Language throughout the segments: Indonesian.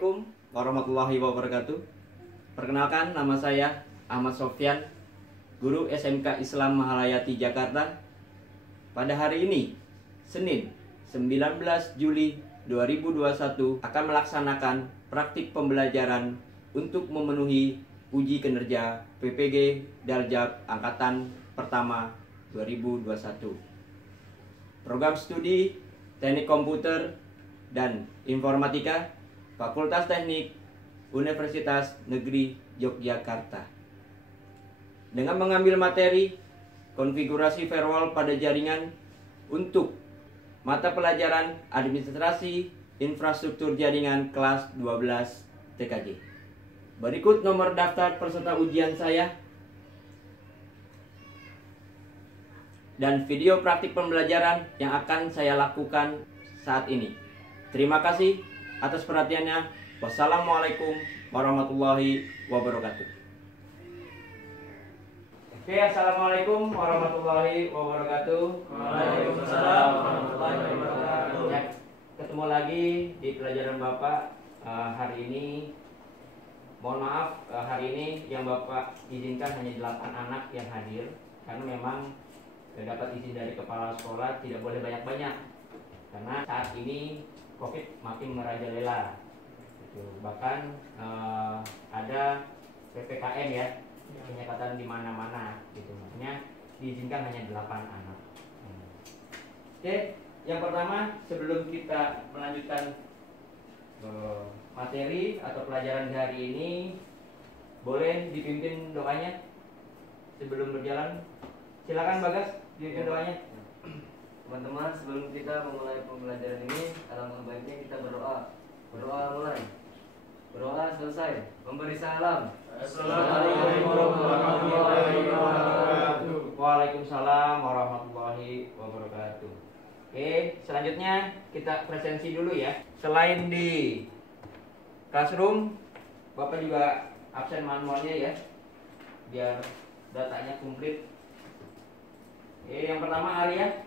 Assalamualaikum warahmatullahi wabarakatuh. Perkenalkan, nama saya Ahmad Sofyan, guru SMK Islam Mahalayati Jakarta. Pada hari ini, Senin 19 Juli 2021 akan melaksanakan praktik pembelajaran untuk memenuhi uji kinerja PPG Daljab Angkatan Pertama 2021. Program studi Teknik Komputer dan Informatika Fakultas Teknik Universitas Negeri Yogyakarta. Dengan mengambil materi konfigurasi firewall pada jaringan untuk mata pelajaran Administrasi Infrastruktur Jaringan kelas 12 TKJ. Berikut nomor daftar peserta ujian saya dan video praktik pembelajaran yang akan saya lakukan saat ini. Terima kasih atas perhatiannya. Wassalamualaikum warahmatullahi wabarakatuh. Oke, assalamualaikum warahmatullahi wabarakatuh. Waalaikumsalam warahmatullahi wabarakatuh. Ya, ketemu lagi di pelajaran Bapak hari ini. Mohon maaf, hari ini yang Bapak izinkan hanya 8 anak yang hadir, karena memang dapat izin dari kepala sekolah tidak boleh banyak-banyak, karena saat ini COVID makin merajalela. Bahkan ada PPKM ya, penyekatan di mana-mana gitu. Makanya diizinkan hanya 8 anak. Oke, yang pertama sebelum kita melanjutkan materi atau pelajaran hari ini, boleh dipimpin doanya sebelum berjalan. Silakan Bagas, dipimpin doanya. Teman-teman, sebelum kita memulai pembelajaran ini, alangkah baiknya kita berdoa. Berdoa mulai. Berdoa selesai. Memberi salam. Assalamualaikum warahmatullahi wabarakatuh. Waalaikumsalam warahmatullahi wabarakatuh. Oke, selanjutnya kita presensi dulu ya. Selain di classroom, Bapak juga absen manualnya ya, biar datanya komplit. Oke, yang pertama Arya.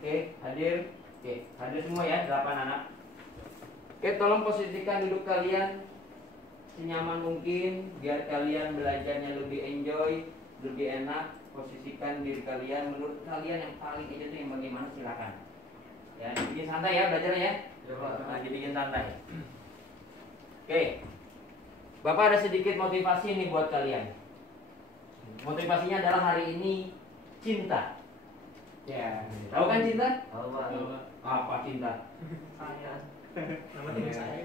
Oke, hadir. Oke, hadir semua ya, 8 anak. Oke, tolong posisikan duduk kalian senyaman mungkin biar kalian belajarnya lebih enjoy, lebih enak. Posisikan diri kalian menurut kalian yang paling enjoy itu yang bagaimana, silakan. Ya, dibikin santai ya belajarnya ya. Nah, dibikin santai. Oke. Bapak ada sedikit motivasi nih buat kalian. Motivasinya adalah hari ini cinta. Ya, tahu kan cinta? Tahu, Pak. Apa cinta? Saya. Nama teman saya.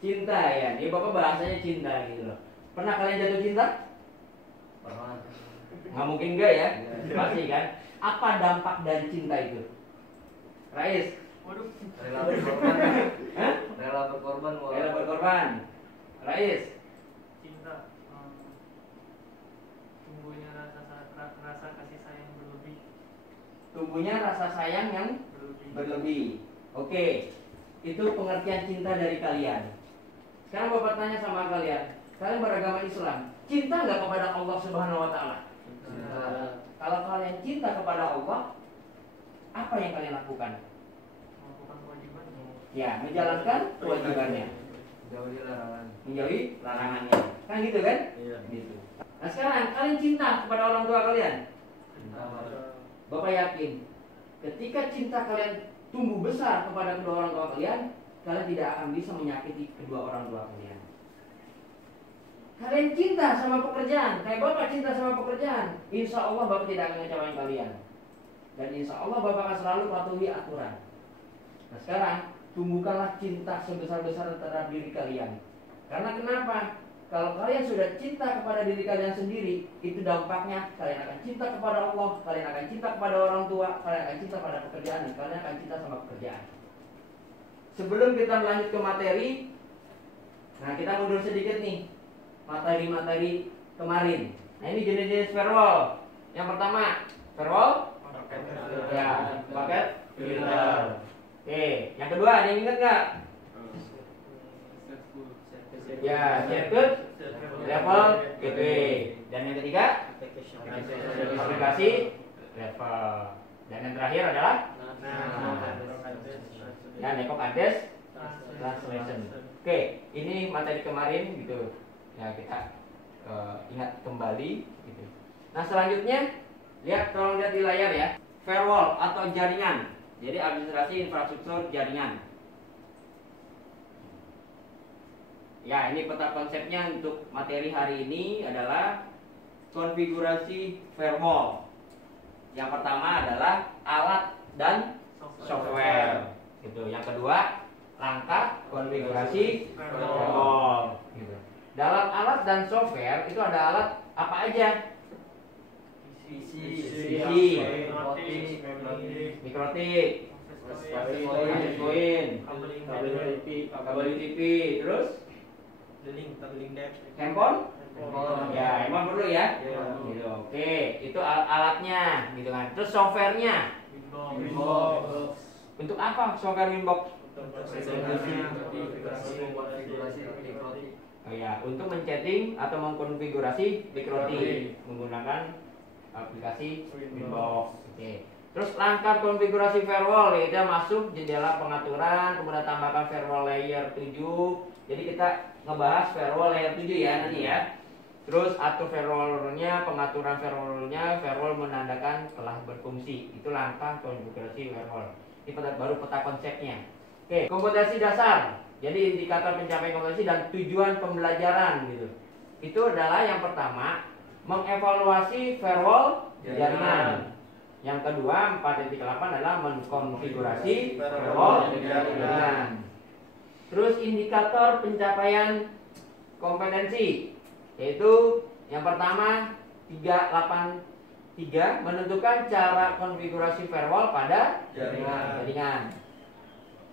Cinta ya, ini Bapak bahasanya cinta gitu loh. Pernah kalian jatuh cinta? Pernah. Nggak mungkin enggak ya? Iya. Pasti kan? Apa dampak dari cinta itu? Rais? Waduh. Rela berkorban. Hah? Rela berkorban. Rela berkorban. Rais? Cinta. Tumbuhnya rasa kasih sayang berlebih. Tumbuhnya rasa sayang yang berlebih. Oke, itu pengertian cinta dari kalian. Sekarang Bapak tanya sama kalian, kalian beragama Islam, cinta nggak kepada Allah Subhanahu Wa Taala? Kalau kalian cinta kepada Allah, apa yang kalian lakukan? Melakukan kewajiban. Ya, menjalankan kewajibannya, Jauhi larangan. menjauhi larangannya. Kan gitu kan? Iya. Gitu. Nah sekarang kalian cinta kepada orang tua kalian. Bapak yakin, ketika cinta kalian tumbuh besar kepada kedua orang tua kalian, kalian tidak akan bisa menyakiti kedua orang tua kalian. Kalian cinta sama pekerjaan, kayak Bapak cinta sama pekerjaan, insya Allah Bapak tidak akan ngecewain kalian. Dan insya Allah Bapak akan selalu patuhi aturan. Nah sekarang, tumbuhkanlah cinta sebesar-besar terhadap diri kalian. Karena kenapa? Kalau kalian sudah cinta kepada diri kalian sendiri, itu dampaknya kalian akan cinta kepada Allah, kalian akan cinta kepada orang tua, kalian akan cinta pada pekerjaan, dan kalian akan cinta sama pekerjaan. Sebelum kita lanjut ke materi, nah kita mundur sedikit nih, materi-materi kemarin. Nah ini jenis-jenis firewall. Yang pertama, firewall, ya, paket filter. Oke, yang kedua ada yang ingat nggak? Ya, circuit level gateway. Dan yang ketiga, aplikasi level. Dan yang terakhir adalah network address translation. Oke, ini materi kemarin gitu. Ya, kita ingat kembali gitu. Nah, selanjutnya tolong lihat di layar ya. Firewall atau jaringan. Jadi administrasi infrastruktur jaringan. Ya, ini peta konsepnya untuk materi hari ini adalah konfigurasi firewall. Yang pertama adalah alat dan software. Gitu. Yang kedua, langkah konfigurasi firewall. Gitu. Dalam alat dan software itu ada alat apa aja? PC, mikrotik, access point, kabel UTP, terus handphone. Ya, handphone perlu ya. Gitu. Oke, itu alatnya, gitu kan. Terus softwarenya. Untuk apa software Winbox? Oh ya, untuk men-setting atau mengkonfigurasi Bicroti menggunakan aplikasi Winbox. Oke. Terus langkah konfigurasi firewall yaitu masuk jendela pengaturan, kemudian tambahkan firewall layer 7. Jadi kita ngebahas firewall layer 7 ya nanti ya. Terus atur firewall-nya, pengaturan firewall-nya, firewall menandakan telah berfungsi. Itu langkah konfigurasi firewall. Ini baru peta konsepnya. Oke, kompetensi dasar. Jadi indikator pencapaian kompetensi dan tujuan pembelajaran gitu. Itu adalah yang pertama, mengevaluasi firewall jaringan. Yang kedua, 4.8 adalah mengkonfigurasi firewall jaringan. Terus indikator pencapaian kompetensi, yaitu yang pertama 383 menentukan cara konfigurasi firewall pada jaringan.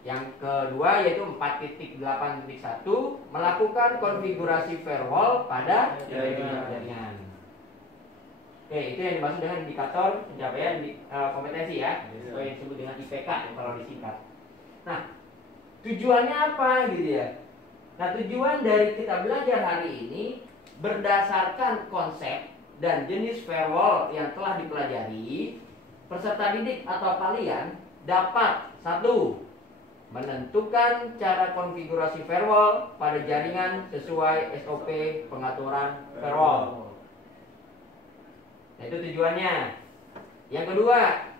Yang kedua yaitu 4.8.1 melakukan konfigurasi firewall pada jaringan. Oke, itu yang dimaksud dengan indikator pencapaian kompetensi ya, atau yang disebut dengan IPK kalau disingkat. Nah, tujuannya apa gitu ya? Nah, tujuan dari kita belajar hari ini berdasarkan konsep dan jenis firewall yang telah dipelajari, peserta didik atau kalian dapat satu, menentukan cara konfigurasi firewall pada jaringan sesuai SOP pengaturan firewall. Nah, itu tujuannya. Yang kedua,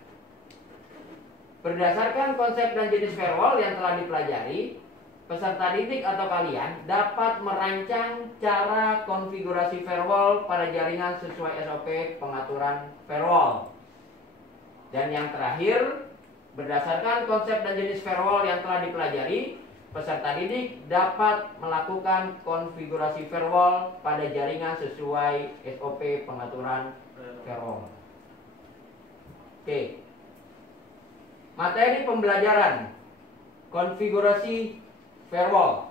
berdasarkan konsep dan jenis firewall yang telah dipelajari, peserta didik atau kalian dapat merancang cara konfigurasi firewall pada jaringan sesuai SOP pengaturan firewall. Dan yang terakhir, berdasarkan konsep dan jenis firewall yang telah dipelajari, peserta didik dapat melakukan konfigurasi firewall pada jaringan sesuai SOP pengaturan firewall. Oke. Materi pembelajaran konfigurasi firewall.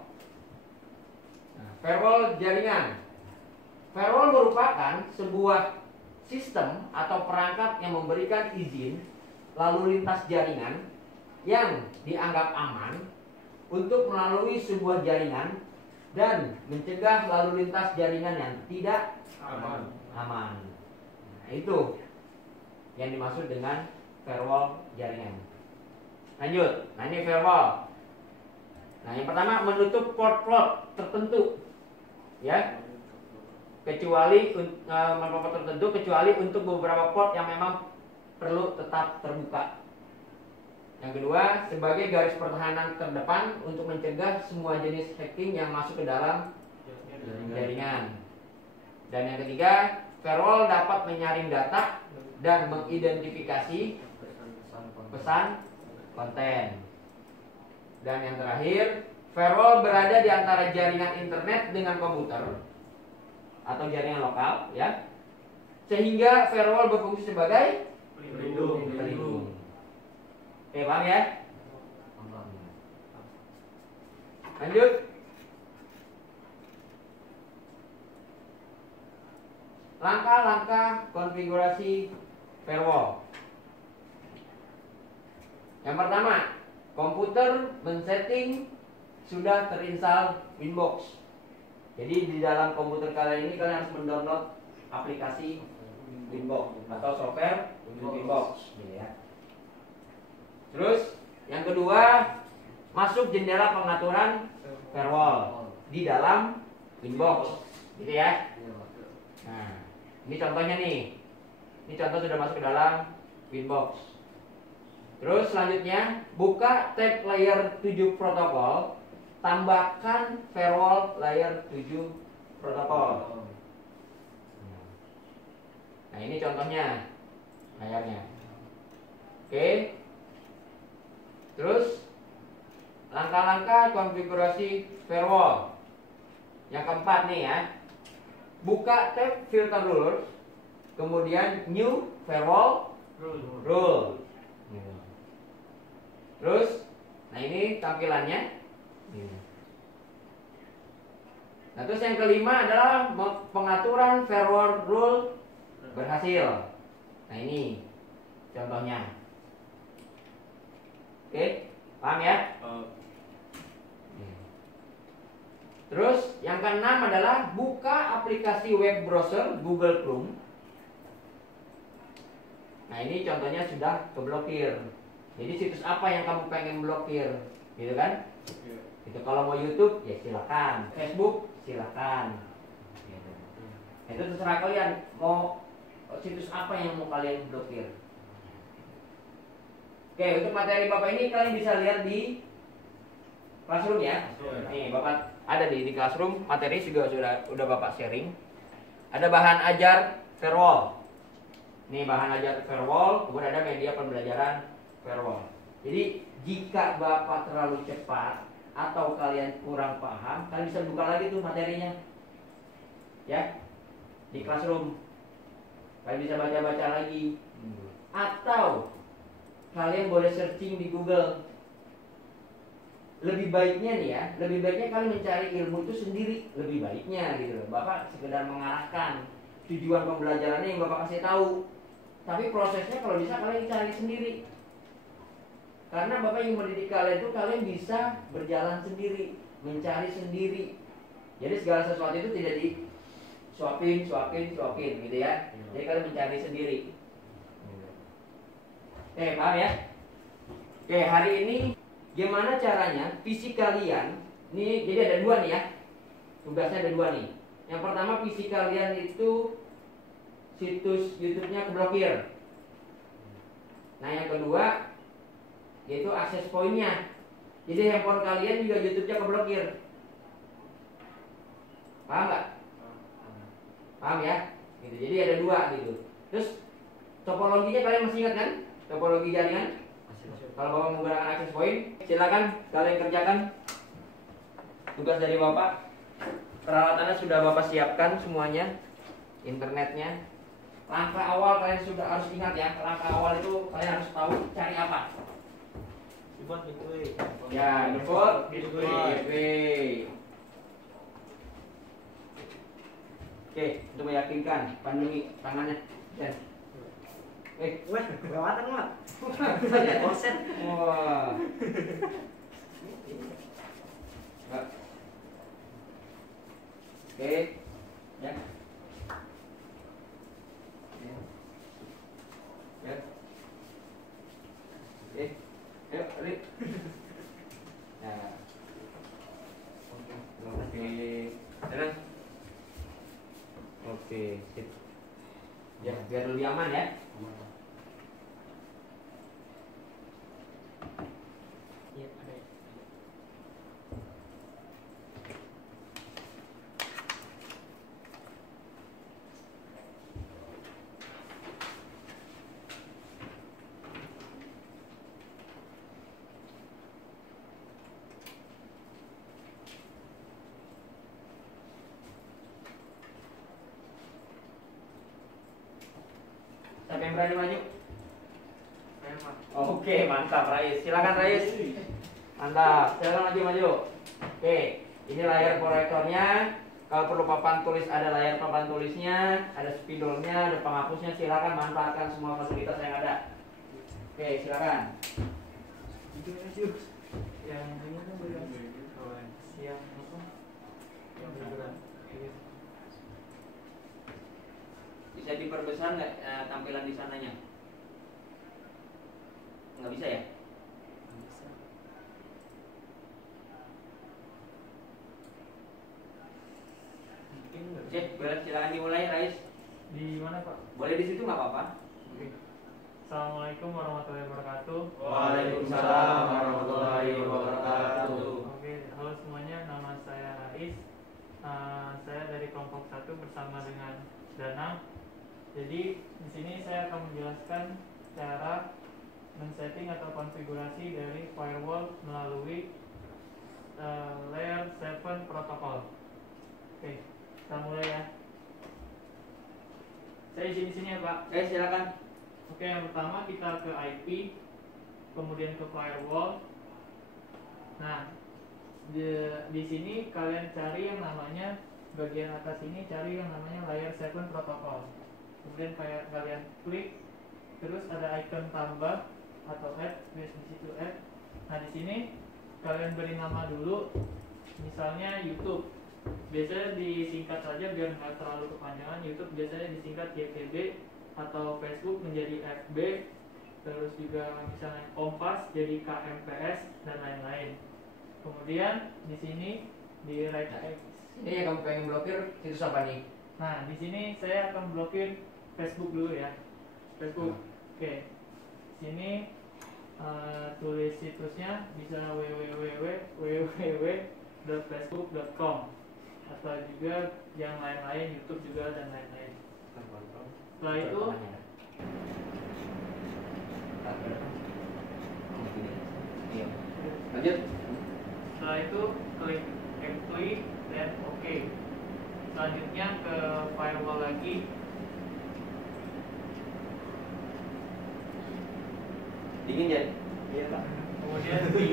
Nah, firewall jaringan. Firewall merupakan sebuah sistem atau perangkat yang memberikan izin lalu lintas jaringan yang dianggap aman untuk melalui sebuah jaringan dan mencegah lalu lintas jaringan yang tidak aman. Nah, itu yang dimaksud dengan firewall jaringan. Lanjut. Nah, ini firewall. Nah, yang pertama menutup port-port tertentu, ya, kecuali untuk beberapa port yang memang perlu tetap terbuka. Yang kedua, sebagai garis pertahanan terdepan untuk mencegah semua jenis hacking yang masuk ke dalam jaringan. Dan yang ketiga, firewall dapat menyaring data dan mengidentifikasi pesan konten. Dan yang terakhir, firewall berada di antara jaringan internet dengan komputer atau jaringan lokal, ya, sehingga firewall berfungsi sebagai pelindung. Oke, paham ya? Lanjut. Langkah-langkah konfigurasi firewall. Yang pertama, komputer men-setting sudah terinstall Winbox. Jadi di dalam komputer kalian ini kalian harus mendownload aplikasi Winbox atau software Winbox, ya. Terus yang kedua, masuk jendela pengaturan firewall di dalam inbox, gitu ya. Iya, Pak. Nah, ini contohnya nih. Ini contoh sudah masuk ke dalam inbox. Terus selanjutnya buka tab layer 7 protokol, tambahkan firewall layer 7 protokol. Nah, ini contohnya layarnya. Oke. Terus langkah-langkah konfigurasi firewall. Yang keempat nih ya. Buka tab filter rules, kemudian new firewall rule. Terus, nah ini tampilannya. Nah, terus yang kelima adalah pengaturan firewall rule berhasil. Nah, ini contohnya. Oke, paham ya? Terus yang keenam adalah buka aplikasi web browser Google Chrome. Nah, ini contohnya sudah keblokir. Jadi situs apa yang kamu pengen blokir, gitu kan? Itu kalau mau YouTube ya silakan, Facebook silakan. Gitu. Itu terserah kalian mau situs apa yang mau kalian blokir. Oke, untuk materi Bapak ini kalian bisa lihat di Classroom ya. Nih, Bapak ada di Classroom, materi juga sudah Bapak sharing. Ada bahan ajar firewall. Nih bahan ajar firewall, kemudian ada media pembelajaran firewall. Jadi jika Bapak terlalu cepat atau kalian kurang paham, kalian bisa buka lagi tuh materinya. Ya. Di Classroom. Kalian bisa baca-baca lagi. Atau kalian boleh searching di Google. Lebih baiknya nih ya, lebih baiknya kalian mencari ilmu itu sendiri, lebih baiknya gitu loh. Bapak sekedar mengarahkan tujuan pembelajarannya yang Bapak kasih tahu. Tapi prosesnya kalau bisa kalian cari sendiri. Karena Bapak yang mendidik kalian itu kalian bisa berjalan sendiri, mencari sendiri. Jadi segala sesuatu itu tidak di suapin gitu ya. Jadi kalian mencari sendiri. Oke, paham ya? Oke, hari ini gimana caranya PC kalian, ini jadi ada dua nih ya. Tugasnya ada dua nih. Yang pertama PC kalian itu situs YouTube-nya keblokir. Nah, yang kedua yaitu akses poinnya. Jadi handphone kalian juga YouTube-nya keblokir. Paham nggak? Paham ya? Gitu. Jadi ada dua gitu. Terus topologinya kalian masih ingat kan? Topologi jaringan. Kalau Bapak menggunakan akses point, silakan kalian kerjakan tugas dari Bapak. Peralatannya sudah Bapak siapkan semuanya, internetnya. Langkah awal kalian sudah harus ingat ya. Langkah awal itu kalian harus tahu cari apa. Dibuat gateway. Ya, default gateway. Oke, untuk meyakinkan, pandungi tangannya. Dan Wah, kelewatan Mak. Bosen. wah. Oke, ya. Ya. Oke, ayo, Rik. Nah. Oke, jalan. Oke, sip. Ya, biar lebih aman ya. Iya, ada ya. Siapa yang berani maju? Saya Mak. Oke, mantap Rais. Silakan Rais. Mantap. Silakan maju. Oke, ini layar proyektornya. Kalau perlu papan tulis ada layar papan tulisnya, ada spidolnya, ada penghapusnya. Silakan manfaatkan semua fasilitas yang ada. Oke, silakan. Yang ini kan bergerak. Yang apa? Yang bergerak. Bisa diperbesar nggak tampilan di sananya? Nggak bisa ya? Bisa. Boleh di situ nggak apa-apa. Assalamualaikum warahmatullahi wabarakatuh. Waalaikumsalam warahmatullahi wabarakatuh. Oke, halo semuanya, nama saya Rais. Saya dari kelompok 1 bersama dengan Danang. Jadi di sini saya akan menjelaskan cara men-setting atau konfigurasi dari firewall melalui layer 7 protokol. Oke, kita mulai ya. Saya di sini ya Pak. Silakan. Oke, yang pertama kita ke IP, kemudian ke firewall. Nah, di sini kalian cari yang namanya bagian atas ini, cari yang namanya layer 7 protokol. Kemudian kalian klik, terus ada icon tambah atau add, di situ add. Nah, di sini kalian beri nama dulu, misalnya YouTube. Biasanya disingkat saja biar nggak terlalu kepanjangan. YouTube biasanya disingkat YTB, atau Facebook menjadi FB, terus juga misalnya Kompas jadi KMPS dan lain-lain. Kemudian di sini di right X. Ini yang kamu pengen blokir situs apa nih? Nah, di sini saya akan blokir Facebook dulu ya. Facebook. Oke. Sini tulis situsnya bisa www.facebook.com atau juga yang lain-lain, YouTube juga dan lain-lain. Setelah itu lanjut. Setelah itu klik apply dan OK. Selanjutnya ke firewall lagi. Dingin ya? Iya Pak. Kemudian di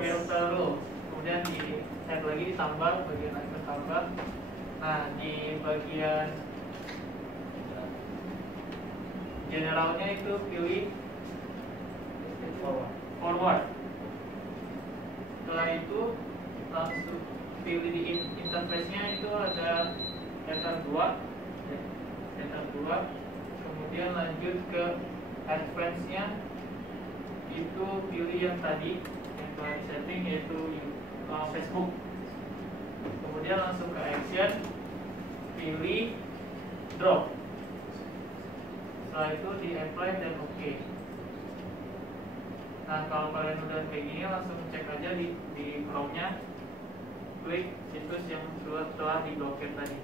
filter rule. Kemudian di add lagi, ditambah bagian icon tambah. Nah, di bagian generalnya itu pilih forward. Setelah itu langsung pilih di interface-nya, itu ada enter 2. Kemudian lanjut ke advance-nya, itu pilih yang tadi yang telah disetting, yaitu Facebook. Kemudian langsung ke action, pilih drop. Setelah itu di apply dan OK. Nah, kalau kalian udah kayak gini, langsung cek aja di Chrome-nya, klik situs yang telah diblokir tadi.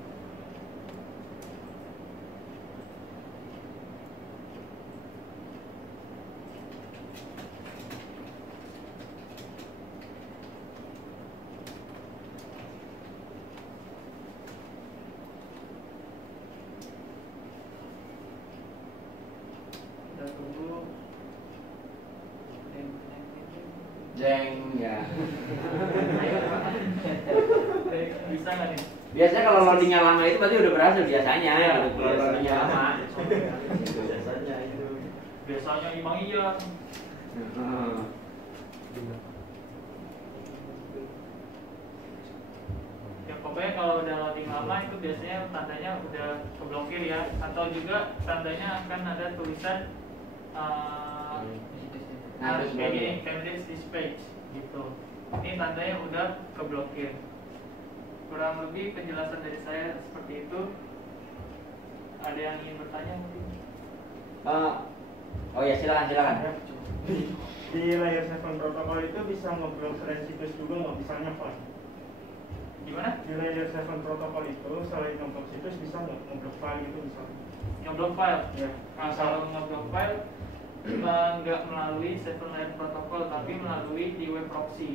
Kita tunggu. Jeng ya. Bisa nggak nih? Biasanya kalau loadingnya lama itu pasti udah berhasil biasanya. Iya, Kalau loadingnya lama. Biasanya emang iya. Ya pokoknya kalau udah loading lama itu biasanya tandanya udah keblokir ya, atau juga tandanya akan ada tulisan kayak gini, candidates dispatch gitu. Ini tandanya udah keblokir. Kurang lebih penjelasan dari saya seperti itu. Ada yang ingin bertanya mungkin? Oh ya, silakan. Di layer 7 protokol itu bisa ngeblok situs juga nggak, misalnya file. Gimana? Di layer 7 protokol itu selain ngeblok situs bisa ngeblok file gitu misalnya. Ngeblok file? Ya. Nah, kalau ngeblok file nggak melalui 7 layer protokol, tapi melalui di web proxy.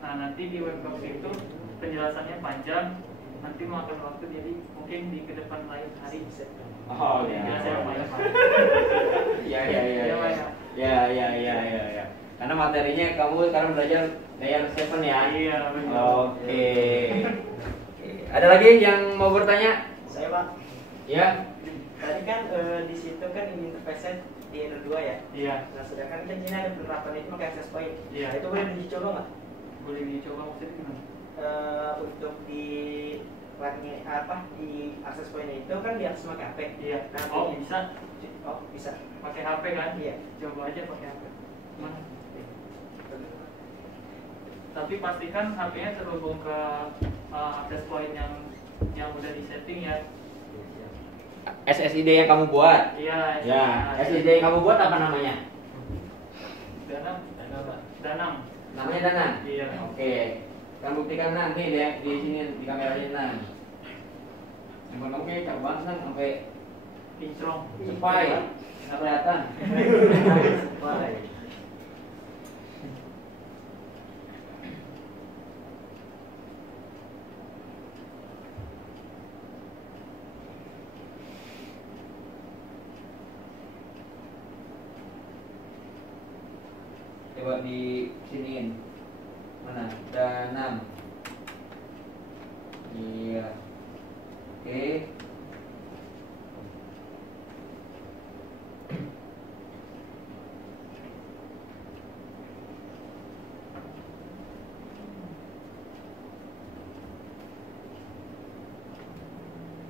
Nah, nanti di web proxy itu penjelasannya panjang, nanti makan waktu, jadi mungkin di ke depan lain hari. Oh ya. Ya. Karena materinya kamu sekarang belajar layer 7 ya. Iya, betul. Oke. Ada lagi yang mau bertanya? Saya Pak, Ya. tadi kan di situ kan ini interface di Ender 2 ya. Iya, Nah, sedangkan kan sini ada penerapan itu pakai access point. Iya. Nah, itu boleh dicoba nggak? boleh dicoba maksudnya gimana? Untuk di di access point itu kan diakses pakai HP. Iya. Nah, Oh, ini- bisa Oh, bisa. pakai HP kan? Iya. Coba aja pakai HP. Mana? tapi pastikan HP-nya terhubung ke access point yang udah disetting ya. SSID yang kamu buat. Iya. Ya, SSID yang kamu buat apa namanya? Danam. Namanya Danam. Iya. Oke. Kita buktikan nanti deh di sini di kamera ini nan. Handphone kamu kayak cakep banget nan sampai Kinclong. sepai nggak kelihatan. Sepai. Coba di siniin. Mana? Danam. Iya. Oke.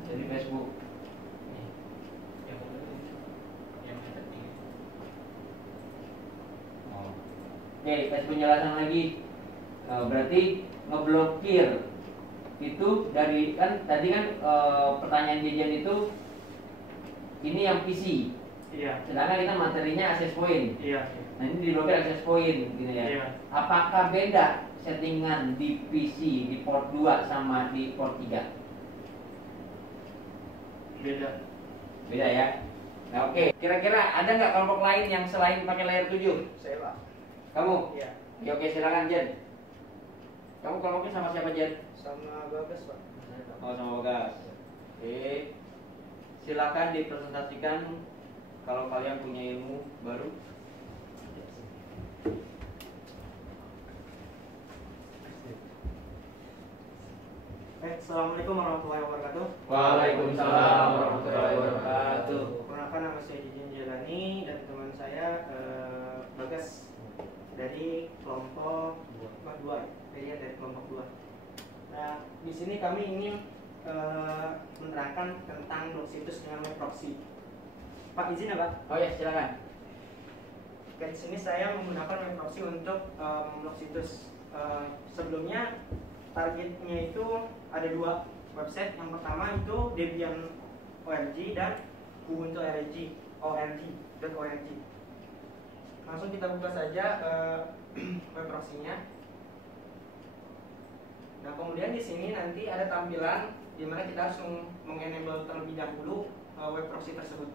Jadi Facebook. Oh. Oke, tes penjelasan lagi. Berarti ngeblokir itu dari kan tadi kan pertanyaan jajan itu ini yang PC. Iya. Sedangkan kita materinya access point. Iya. Nah ini diblokir access point gitu ya. Iya. Apakah beda settingan di PC di port 2 sama di port 3? Beda. Beda ya. Nah oke, kira-kira ada nggak kelompok lain yang selain pakai layer 7? Saya Pak. Kamu? Iya. Oke, silakan Jen. Kamu kelompoknya sama siapa Jen? Sama Bagas Pak. Oh sama Bagas. Oke. Silakan dipresentasikan kalau kalian punya ilmu baru. Assalamualaikum warahmatullahi wabarakatuh. Waalaikumsalam warahmatullahi wabarakatuh. Perkenalkan, nama saya Jijin Jelani dan teman saya Bagas dari kelompok 2. Dari kelompok 2. Nah, di sini kami ingin menerangkan tentang blok situs dengan web proxy. Pak, izin ya Pak? Oh ya, silakan. Oke, di sini saya menggunakan web proxy untuk memblok situs. Sebelumnya targetnya itu ada 2 website. Yang pertama itu Debian ORG dan Ubuntu org.org. Langsung kita buka saja web proxy-nya. Nah, kemudian di sini nanti ada tampilan di mana kita harus mengenable terlebih dahulu web proxy tersebut.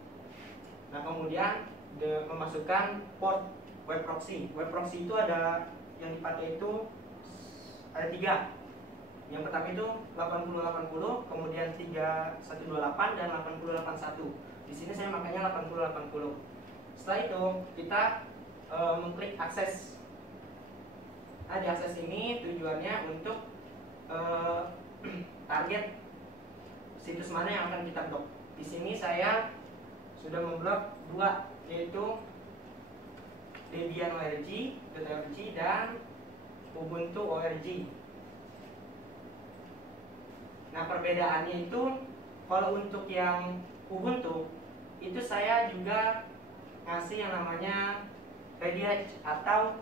Nah, kemudian memasukkan port web proxy. Web proxy itu ada yang dipakai itu ada 3. Yang pertama itu 8080, kemudian 3128 dan 8081. Di sini saya makanya 8080. Setelah itu kita mengklik akses. Nah, di akses ini tujuannya untuk target situs mana yang akan kita blok. Di sini saya sudah memblok 2, yaitu Debian org dan Ubuntu org. Nah, perbedaannya itu kalau untuk yang Ubuntu itu saya juga ngasih yang namanya redirect atau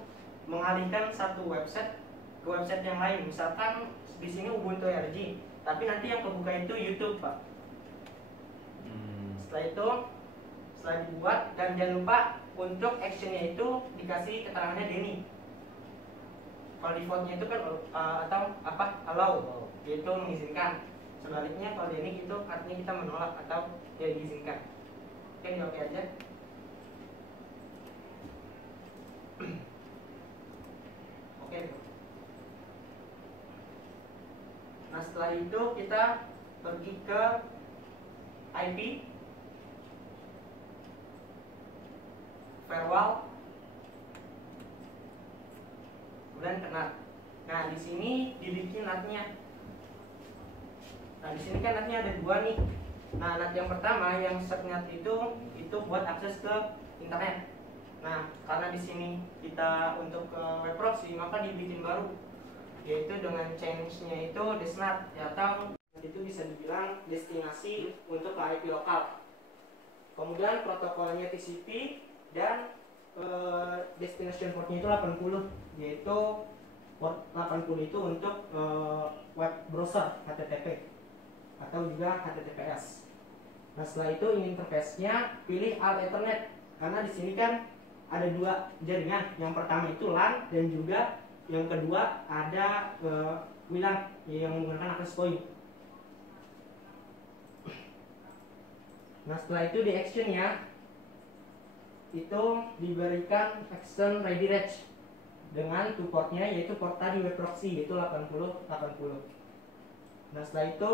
mengalihkan satu website ke website yang lain. Misalkan di sini Ubuntu org, tapi nanti yang kebuka itu YouTube, Pak. Setelah dibuat, dan jangan lupa untuk actionnya itu dikasih keterangannya Denny. Kalau defaultnya itu kan allow, yaitu mengizinkan. Sebaliknya kalau Denny itu artinya kita menolak atau tidak diizinkan. Oke, di oke aja. Oke. Nah, setelah itu kita pergi ke IP, firewall, kemudian NAT. Nah, di sini dibikin NAT-nya. Nah, di sini kan NAT-nya ada 2 nih. Nah, NAT yang pertama yang subnet itu buat akses ke internet. Nah, karena di sini kita untuk ke web proxy, maka dibikin baru, yaitu dengan change-nya itu desnat, atau itu bisa dibilang destinasi untuk ke IP lokal. Kemudian protokolnya TCP dan destination port-nya itu 80, yaitu port 80 itu untuk web browser HTTP atau juga HTTPS. Nah setelah itu in interface-nya pilih Alt Ethernet, karena di sini kan ada dua jaringan. Yang pertama itu LAN dan juga yang kedua ada WLAN yang menggunakan access point. Nah setelah itu di action-nya itu diberikan action ready range dengan two portnya, yaitu port tadi web proxy yaitu 80. Nah setelah itu,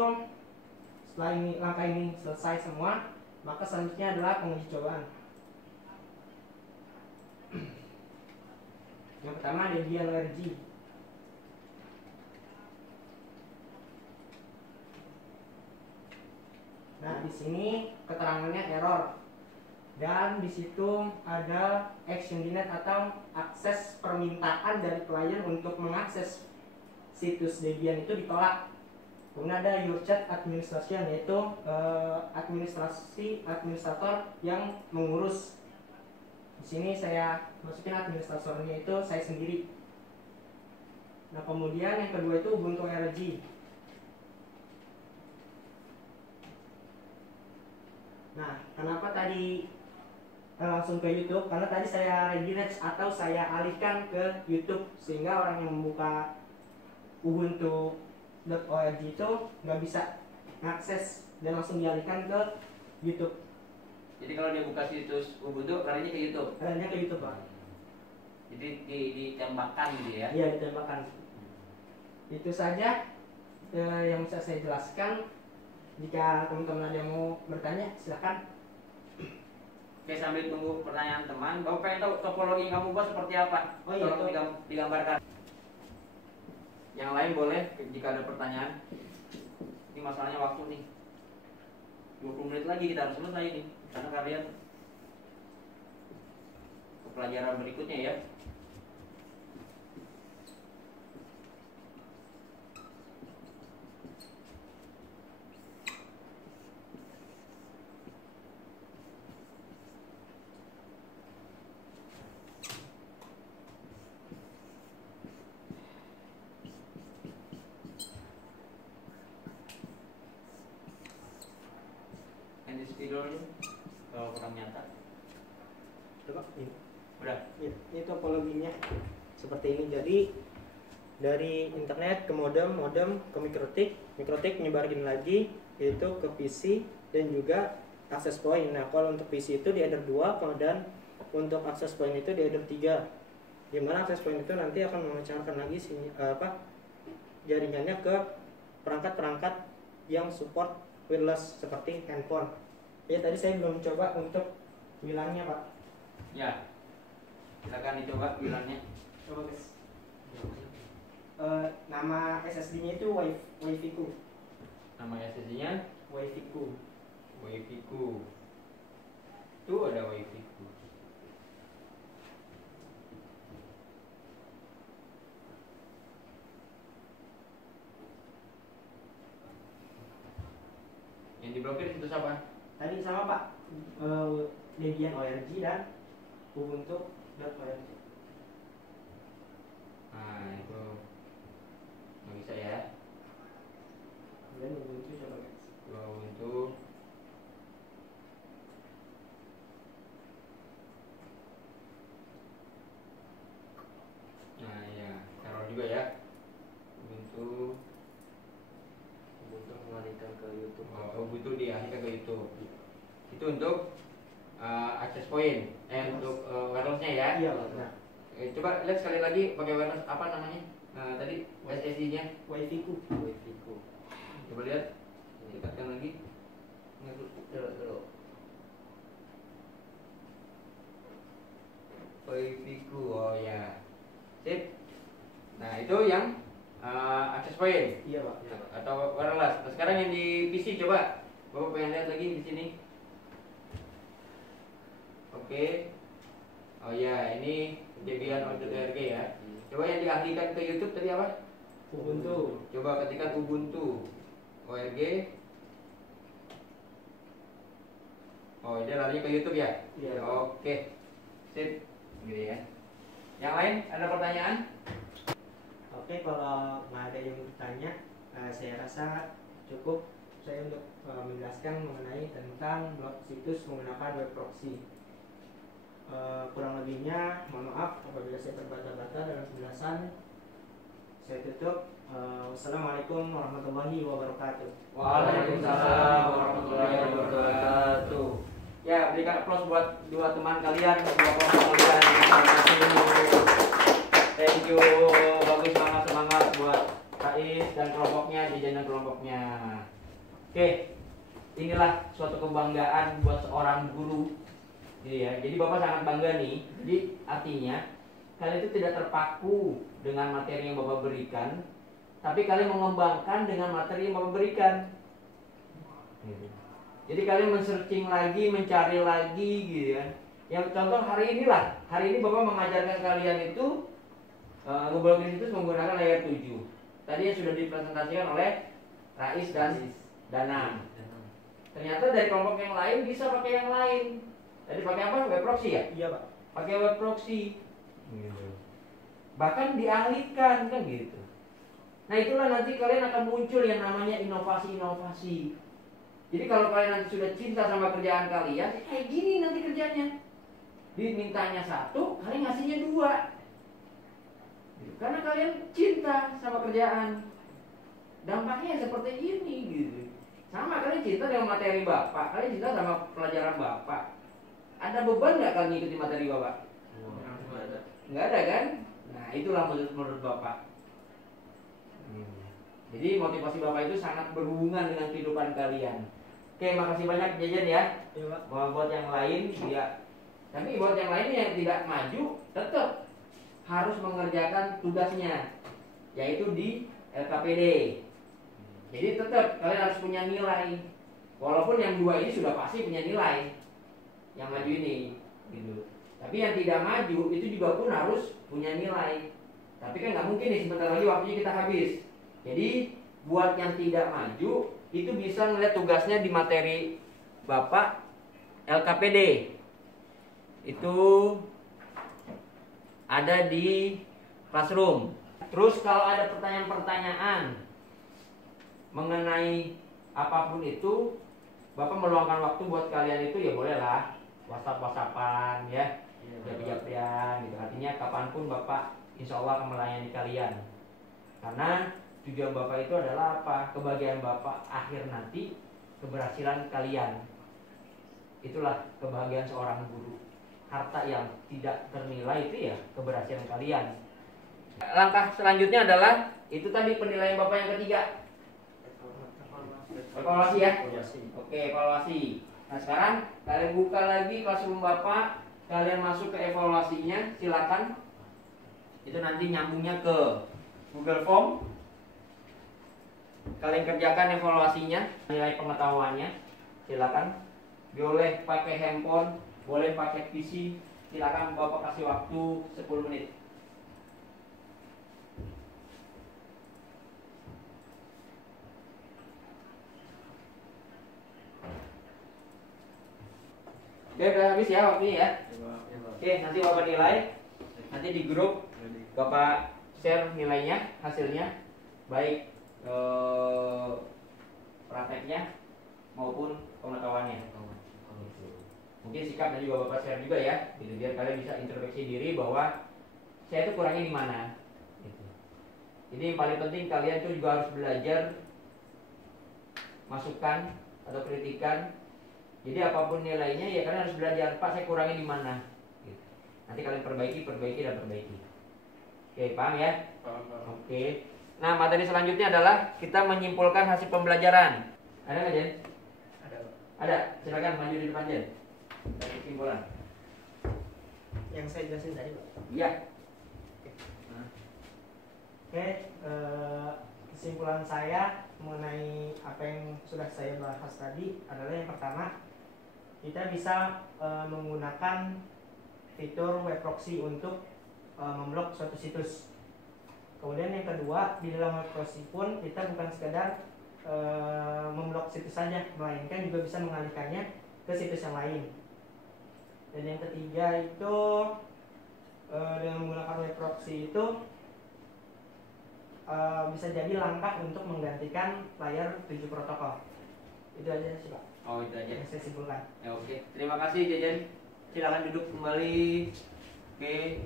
setelah ini langkah ini selesai semua, maka selanjutnya adalah penguji cobaan. Yang pertama Debian ORG. Nah di sini keterangannya error. Dan di situ ada action denied atau akses permintaan dari klien untuk mengakses situs Debian itu ditolak. Kemudian ada your chat administration, yaitu administrator yang mengurus. Di sini saya masukin administratornya itu saya sendiri. Nah kemudian yang kedua itu Ubuntu ORG. Nah kenapa tadi langsung ke YouTube? Karena tadi saya redirect atau saya alihkan ke YouTube, sehingga orang yang membuka ubuntu.org itu nggak bisa mengakses dan langsung dialihkan ke YouTube. Jadi kalau dia buka situs Ubuntu, larinya ke YouTube. Larinya ke YouTube, Pak. Jadi ditembakkan gitu ya? Iya, ditembakkan. Itu saja yang bisa saya jelaskan. Jika teman-teman ada yang mau bertanya, silakan. Oke, sambil tunggu pertanyaan teman, Bapak pengen tahu topologi yang kamu buat seperti apa? Oh iya, tolong digambarkan. Yang lain boleh jika ada pertanyaan. Ini masalahnya waktu nih. 20 menit lagi kita harus selesai ini, karena kalian ke pelajaran berikutnya ya. Spidolnya kalau kurang nyata. Coba ini. Udah. Ya, ini topologinya seperti ini. Jadi dari internet ke modem ke mikrotik nyebarin lagi yaitu ke PC dan juga access point. Nah kalau untuk PC itu di header 2, kemudian untuk access point itu di header 3. Dimana access point itu nanti akan memecahkan lagi jaringannya ke perangkat-perangkat yang support wireless seperti handphone. Ya tadi saya belum coba untuk WLAN-nya, Pak. Ya. Silakan dicoba WLAN-nya. Coba guys. Nama SSD-nya itu Wi-Fi-ku. Nama SSD-nya Wi-Fi-ku. Wi-Fi-ku. Tuh ada Wi-Fi-ku. Yang diblokir situs apa? Tadi sama Pak, Debian ORG dan Ubuntu.org. Nah itu nggak bisa ya. Kemudian Ubuntu coba guys. Ubuntu. Nah ya, taruh juga ya. Ubuntu. Ubuntu mengalihkan ke YouTube. Ubuntu dialihkan ke YouTube. Itu untuk access point, untuk wirelessnya ya. Iya, Pak. Coba lihat sekali lagi pakai wireless apa namanya? Tadi SSD-nya Wi-Fi-ku. Wi-Fi-ku. coba lihat, dekatkan lagi. Dulu. Wi-Fi-ku, oh ya, sip. Nah itu yang access point Iya, Pak. atau wireless. Nah, sekarang yang di PC coba, Bapak pengen lihat lagi di sini. Oke. Oh ya, ini Debian ORG ya. Coba yang dialihkan ke YouTube tadi apa? Ubuntu. Coba ketikkan Ubuntu ORG. Oh, dia larinya ke YouTube ya? Iya. Oke. Sip. Gitu ya. Yang lain ada pertanyaan? Oke, kalau nggak ada yang bertanya, saya rasa cukup saya untuk menjelaskan mengenai tentang blog situs menggunakan web proxy. Kurang lebihnya mohon maaf apabila saya terbata-bata dalam penjelasan. Saya tutup. Wassalamualaikum warahmatullahi wabarakatuh. Waalaikumsalam warahmatullahi wabarakatuh. Ya, berikan aplaus buat dua teman kalian, dua kelompok kalian. Thank you. Bagus, semangat buat Rais dan kelompoknya, Jajan dan kelompoknya. Oke, inilah suatu kebanggaan buat seorang guru. Jadi Bapak sangat bangga nih. Jadi artinya kalian itu tidak terpaku dengan materi yang Bapak berikan, tapi kalian mengembangkan dengan materi yang Bapak berikan. Jadi kalian men-searching lagi, mencari lagi gitu kan. Yang contoh hari ini Bapak mengajarkan kalian itu Google Situs menggunakan layer 7. Tadi yang sudah dipresentasikan oleh Rais dan Danang. Ternyata dari kelompok yang lain bisa pakai yang lain. Tadi pakai apa? Web proxy ya? Iya, Pak. Pakai web proxy. Bahkan dialihkan kan gitu. Nah, itulah nanti kalian akan muncul yang namanya inovasi-inovasi. Jadi kalau kalian nanti sudah cinta sama kerjaan kalian, kayak gini nanti kerjanya. Dimintanya 1, kalian ngasihnya 2. Karena kalian cinta sama kerjaan. Dampaknya seperti ini gitu. Sama kalian cinta dengan materi Bapak, kalian cinta sama pelajaran Bapak. Ada beban nggak kalian ngikutin materi Bapak? Nggak ada kan? Nah, itulah menurut Bapak. Jadi motivasi Bapak itu sangat berhubungan dengan kehidupan kalian. Oke, makasih banyak Jajan ya. Iya, Pak. Buat yang lain ya. Tapi buat yang lain yang tidak maju tetap harus mengerjakan tugasnya, yaitu di LKPD. Jadi tetap kalian harus punya nilai. Walaupun yang 2 ini sudah pasti punya nilai, yang maju ini, gitu. Tapi yang tidak maju itu juga pun harus punya nilai. Tapi kan nggak mungkin nih sebentar lagi waktunya kita habis. Jadi buat yang tidak maju itu bisa ngeliat tugasnya di materi Bapak LKPD. Itu ada di Classroom. Terus kalau ada pertanyaan-pertanyaan mengenai apapun itu, Bapak meluangkan waktu buat kalian itu ya bolehlah WhatsApp-WhatsAppan ya, japri-japrian gitu. Artinya kapanpun Bapak insya Allah akan melayani kalian. Karena tujuan Bapak itu adalah apa? Kebahagiaan Bapak akhir nanti, keberhasilan kalian. Itulah kebahagiaan seorang guru. Harta yang tidak ternilai itu ya keberhasilan kalian. Langkah selanjutnya adalah itu tadi penilaian Bapak yang ketiga. Evaluasi ya? Oke, evaluasi. Nah sekarang kalian buka lagi Classroom Bapak, kalian masuk ke evaluasinya, silakan. Itu nanti nyambungnya ke Google Form. Kalian kerjakan evaluasinya, nilai pengetahuannya, silakan. Boleh pakai handphone, boleh pakai PC, silakan Bapak kasih waktu 10 menit. Oke, udah habis ya waktunya ya. Oke, nanti Bapak nilai. Nanti di grup Bapak share nilainya, hasilnya, baik prakteknya maupun pengetahuannya. Mungkin sikap dan juga Bapak share juga ya, gitu, biar kalian bisa introspeksi diri bahwa saya itu kurangnya di mana. Gitu. Jadi yang paling penting kalian tuh juga harus belajar masukan atau kritikan. Jadi apapun nilainya ya kalian harus belajar, Pak saya kurangnya di mana. Gitu. Nanti kalian perbaiki dan perbaiki. Oke, paham ya? Paham. Oke. Nah materi selanjutnya adalah kita menyimpulkan hasil pembelajaran. Ada nggak Jen? Ada. Silakan maju di depan Jen. Kesimpulan. Yang saya jelasin tadi, Pak. Iya. Oke, kesimpulan saya mengenai apa yang sudah saya bahas tadi adalah yang pertama, kita bisa menggunakan fitur web proxy untuk memblok suatu situs. Kemudian yang kedua, di dalam web proxy pun kita bukan sekedar memblok situs saja, melainkan juga bisa mengalihkannya ke situs yang lain. Dan yang ketiga itu dengan menggunakan web proxy itu bisa jadi langkah untuk menggantikan layer 7 protokol. Itu aja sih Pak Oh, itu aja. yang saya simpulkan. Ya, oke. Terima kasih Jajan. Silakan duduk kembali. Oke.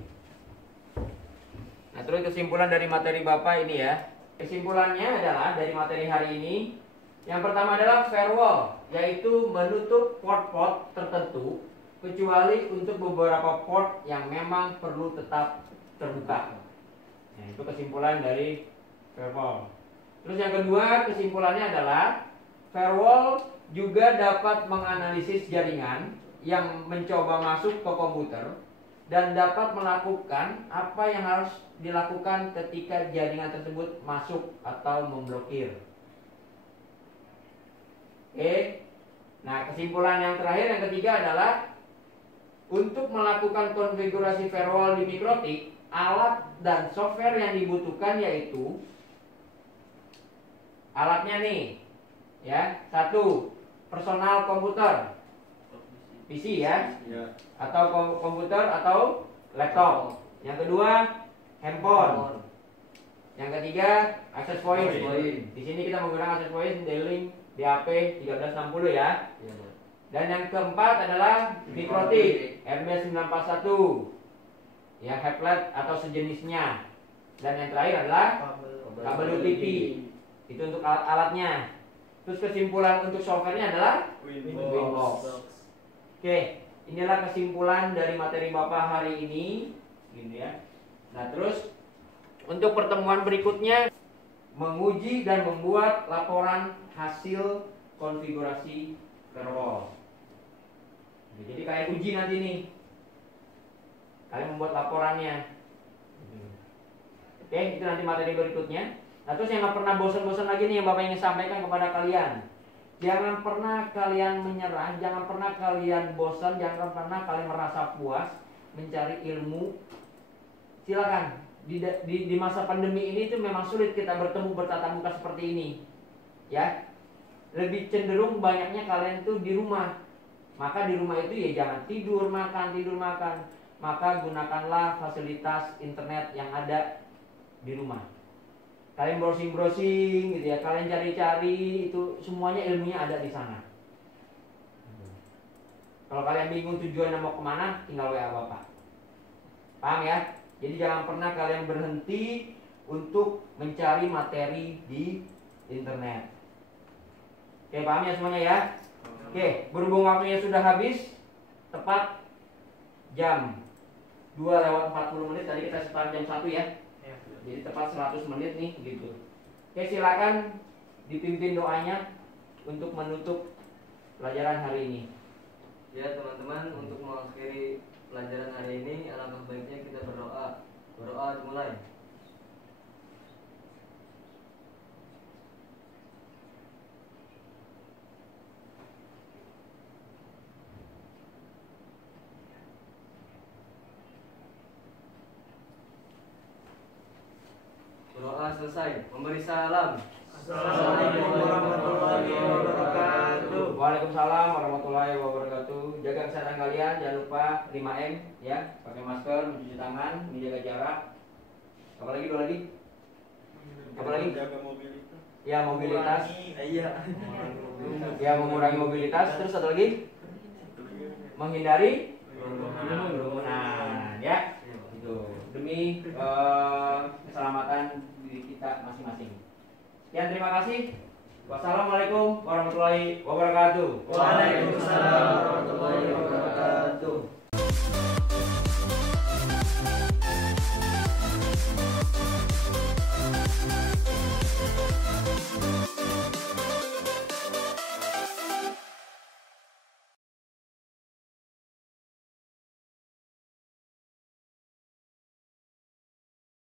Nah, terus kesimpulan dari materi Bapak ini ya. Kesimpulannya adalah dari materi hari ini, yang pertama adalah firewall, yaitu menutup port-port tertentu kecuali untuk beberapa port yang memang perlu tetap terbuka. Nah, itu kesimpulan dari firewall. Terus yang kedua, kesimpulannya adalah firewall juga dapat menganalisis jaringan yang mencoba masuk ke komputer dan dapat melakukan apa yang harus dilakukan ketika jaringan tersebut masuk atau memblokir. Oke. Nah, kesimpulan yang terakhir yang ketiga adalah untuk melakukan konfigurasi firewall di Mikrotik, alat dan software yang dibutuhkan yaitu alatnya nih, ya. 1. Personal komputer, PC ya, atau komputer atau laptop. Yang kedua, handphone. Yang ketiga, access point. Di sini kita menggunakan access point D-Link DAP 1360 ya. Dan yang keempat adalah Mikrotik RB941, ya, Heplet atau sejenisnya. Dan yang terakhir adalah kabel UTP. Itu untuk alat-alatnya. Terus kesimpulan untuk softwarenya adalah Winbox. Oke, inilah kesimpulan dari materi Bapak hari ini, gitu ya. Nah, terus untuk pertemuan berikutnya menguji dan membuat laporan hasil konfigurasi firewall. Jadi kayak uji nanti nih, kalian membuat laporannya. Oke, itu nanti materi berikutnya. Nah, terus yang nggak pernah bosan-bosan lagi nih yang Bapak ingin sampaikan kepada kalian. Jangan pernah kalian menyerah, jangan pernah kalian bosan, jangan pernah kalian merasa puas mencari ilmu. Silakan. Di masa pandemi ini itu memang sulit kita bertemu bertatap muka seperti ini. Ya. Lebih cenderung banyaknya kalian tuh di rumah. Maka di rumah itu ya jangan tidur makan. Maka gunakanlah fasilitas internet yang ada di rumah. Kalian browsing gitu ya, kalian cari-cari, itu semuanya ilmunya ada di sana. Kalau kalian bingung tujuannya mau kemana, tinggal WA Bapak. Paham ya? Jadi jangan pernah kalian berhenti untuk mencari materi di internet. Oke, paham ya semuanya ya? Oke, berhubung waktunya sudah habis, tepat jam 2:40 tadi kita start jam 1 ya. Jadi tepat 100 menit nih gitu. Oke, silakan dipimpin doanya untuk menutup pelajaran hari ini. Ya teman-teman, untuk mengakhiri pelajaran hari ini alangkah baiknya kita berdoa. Berdoa dimulai. Doa selesai. Memberi salam. Assalamualaikum warahmatullahi wabarakatuh. Waalaikumsalam warahmatullahi wabarakatuh. Jaga kesehatan kalian, jangan lupa 5M ya, pakai masker, mencuci tangan, menjaga jarak. Apalagi dua lagi? Apalagi? Jaga mobilitas. Ya, mobilitas. Iya. Ya, mengurangi mobilitas. Terus satu lagi? Menghindari kerumunan ya. Itu demi keselamatan diri kita masing-masing. Sekian, terima kasih. Wassalamualaikum warahmatullahi wabarakatuh. Waalaikumsalam warahmatullahi wabarakatuh.